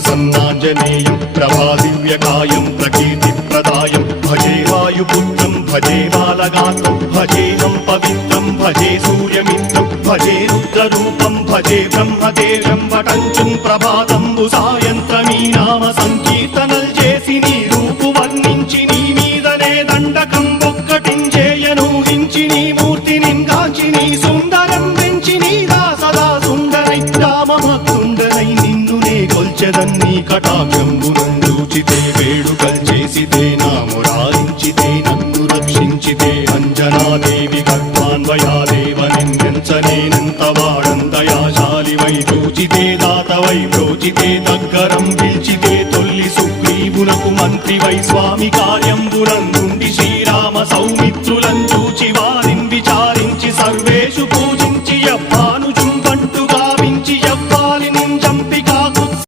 ప్రసన్నాంజనేయం ప్రభాదివ్యకాయం ప్రకీర్తిప్రదాయం భజే వాయుపుత్రం భజే బాలగాత్రం భజేహం పవిత్రం భజే సూర్యమిత్రం భజే రుద్రరూపం భజే బ్రహ్మదేవం వటంచుం ప్రభాతంబు సాయంత్రమీ నామ సంకీర్తనల్ చేసి నీ రూపు వర్ణించి నీ మీదనే దండకం ఒక్కటించేయనూహించి నీ మూర్తిని గాంచి నీ సుందరం పెంచి నీదా సదా సుందరై రామభక్తుండనై నిన్నునే కొల్చెదన్నీ కటాక్షంబునందూచితే వేడుకల్ చేసితే నా మురారించితే నన్ను రక్షించితే అంజనాదేవి గర్భాన్వయాదేవ నిందించనేనంత వాడంతయాశాలివై చూచితే దాతవై బ్రోచితే దగ్గరం పిలిచితే తొల్లి సుగ్రీవునకు మంత్రివై స్వామి కార్యంబునందుండి శ్రీరామ సౌమిత్రులం చూచి వారిని విచారించి సర్వే